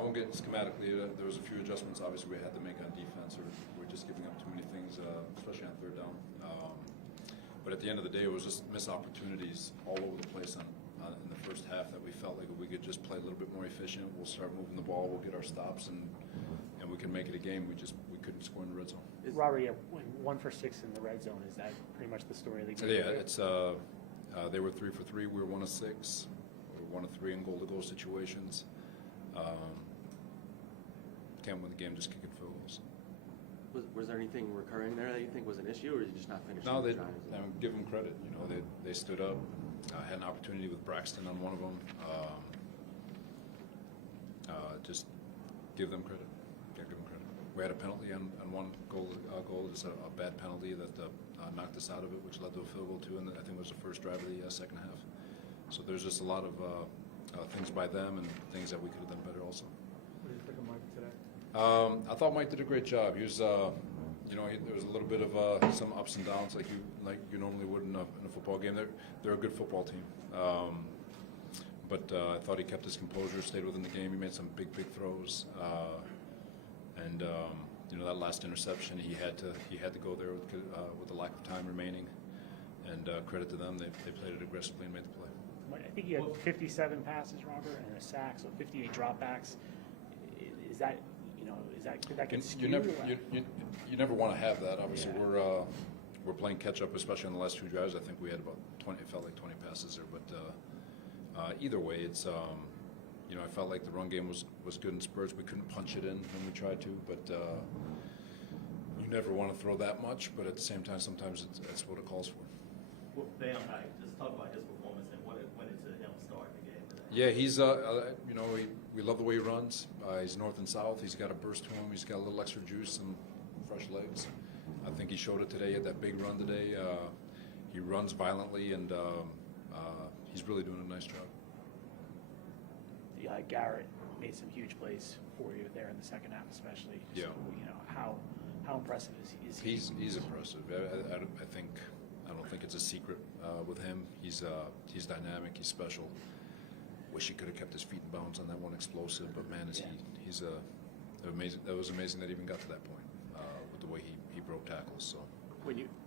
I won't get schematically. There was a few adjustments, obviously, we had to make on defense, or we're just giving up too many things, especially on third down. But at the end of the day, it was just missed opportunities all over the place in the first half that we felt like if we could just play a little bit more efficient, we'll start moving the ball, we'll get our stops, and we can make it a game. We couldn't score in the red zone. Robert, yeah, 1 for 6 in the red zone. Is that pretty much the story of the game? Yeah, it's they were 3 for 3. We were 1 of 6. We were 1 of 3 in goal-to-goal situations. Can't win the game just kicking field goals. Was there anything recurring there that you think was an issue, or did you just not finish? No, give them credit. You know, they stood up. Had an opportunity with Braxton on one of them. Just give them credit. Yeah, give them credit. We had a penalty on one goal. Just a bad penalty that knocked us out of it, which led to a field goal too, and I think it was the first drive of the second half. So there's just a lot of things by them and things that we could have done better also. What did you think of Mike today? I thought Mike did a great job. He was, there was a little bit of some ups and downs like you normally would in a football game. They're a good football team, but I thought he kept his composure, stayed within the game. He made some big throws, and that last interception he had to go there with the lack of time remaining. And credit to them, they played it aggressively and made the play. I think you had 57 passes, Robert, and a sack, so 58 dropbacks. Is that? Could that get skewed? You never want to have that. Obviously, yeah. We're playing catch up, especially on the last 2 drives. I think we had about 20. It felt like 20 passes there, but either way, it's I felt like the run game was good in spurts. We couldn't punch it in when we tried to, but you never want to throw that much. But at the same time, sometimes that's what it calls for. Well, Bam, just talk about his performance and what it went into him starting the game today. Yeah, he's we love the way he runs. He's north and south. He's got a burst to him. He's got a little extra juice and fresh legs. I think he showed it today. He had that big run today. He runs violently, and he's really doing a nice job. Yeah, Garrett made some huge plays for you there in the second half, especially. Yeah. So, how impressive is he? He's impressive. I don't think it's a secret with him. He's dynamic. He's special. Wish he could have kept his feet in bounds on that one explosive, but man, he's amazing. That was amazing that he even got to that point with the way he broke tackles. So,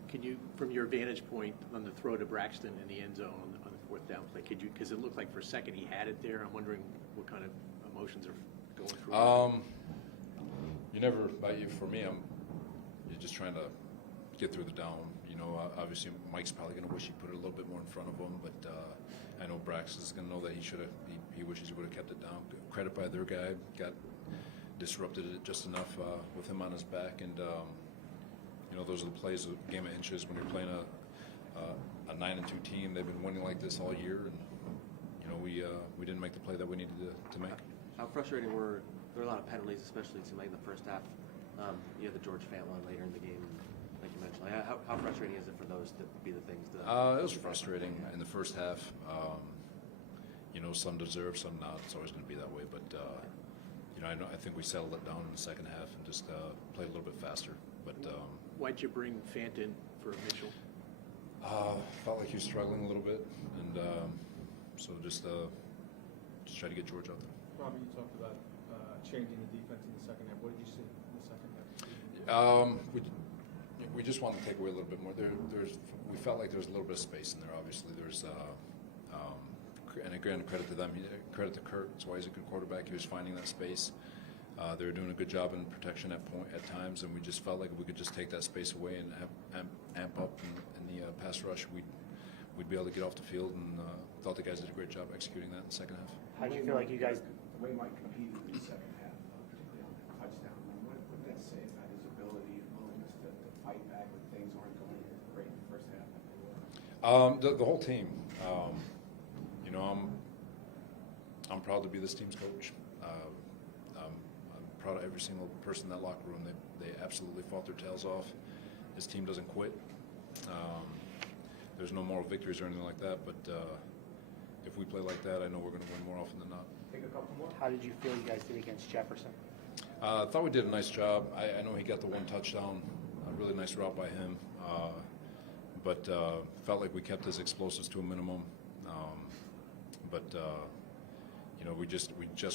Can you, from your vantage point on the throw to Braxton in the end zone on the fourth down play, because it looked like for a second he had it there. I'm wondering what kind of emotions are going through. For me, you're just trying to get through the down. Obviously Mike's probably going to wish he put it a little bit more in front of him, but I know Braxton's going to know that he wishes he would have kept it down. Credit by their guy, got disrupted it just enough with him on his back, and those are the plays, the game of inches when you're playing a 9-2 team. They've been winning like this all year, and we didn't make the play that we needed to make. How frustrating were there? Were a lot of penalties, especially it seemed like in the first half. You had the George Fant one later in the game, like you mentioned. How frustrating is it for those to be the things? It was frustrating in the first half. Some deserve, some not. It's always going to be that way. But I think we settled it down in the second half and just played a little bit faster. But why'd you bring Fant in for Mitchell? Felt like he was struggling a little bit, and so just try to get George out there. Robert, you talked about changing the defense in the second half. What did you see in the second half? We just wanted to take away a little bit more. We felt like there was a little bit of space in there. Obviously, there's and again, credit to them. Credit to Kurt. That's why he's a good quarterback. He was finding that space. They were doing a good job in protection at times, and we just felt like if we could just take that space away and amp up in the pass rush, we'd be able to get off the field. And thought the guys did a great job executing that in the second half. How do you feel like you guys? The way Mike competed in the second half, particularly on that touchdown, what did that say about his ability and willingness to fight back when things aren't going great in the first half? The whole team. I'm proud to be this team's coach. I'm proud of every single person in that locker room. They absolutely fought their tails off. This team doesn't quit. There's no moral victories or anything like that, but if we play like that, I know we're going to win more often than not. Take a couple more. How did you feel you guys did against Jefferson? I thought we did a nice job. I know he got the one touchdown, a really nice route by him, but felt like we kept his explosives to a minimum. you know, we just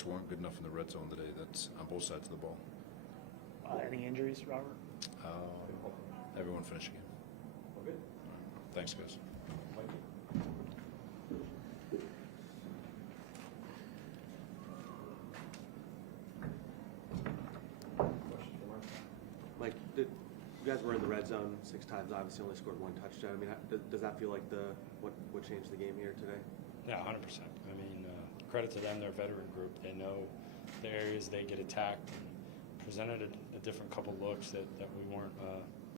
weren't good enough in the red zone today. That's on both sides of the ball. Any injuries, Robert? Everyone finish again. Okay. Thanks, guys. Questions for Mark? Mike, you guys were in the red zone 6 times, obviously only scored 1 touchdown. I mean, does that feel like what changed the game here today? Yeah, 100%. I mean, credit to them, they're a veteran group. They know the areas they get attacked and presented a different couple looks that we weren't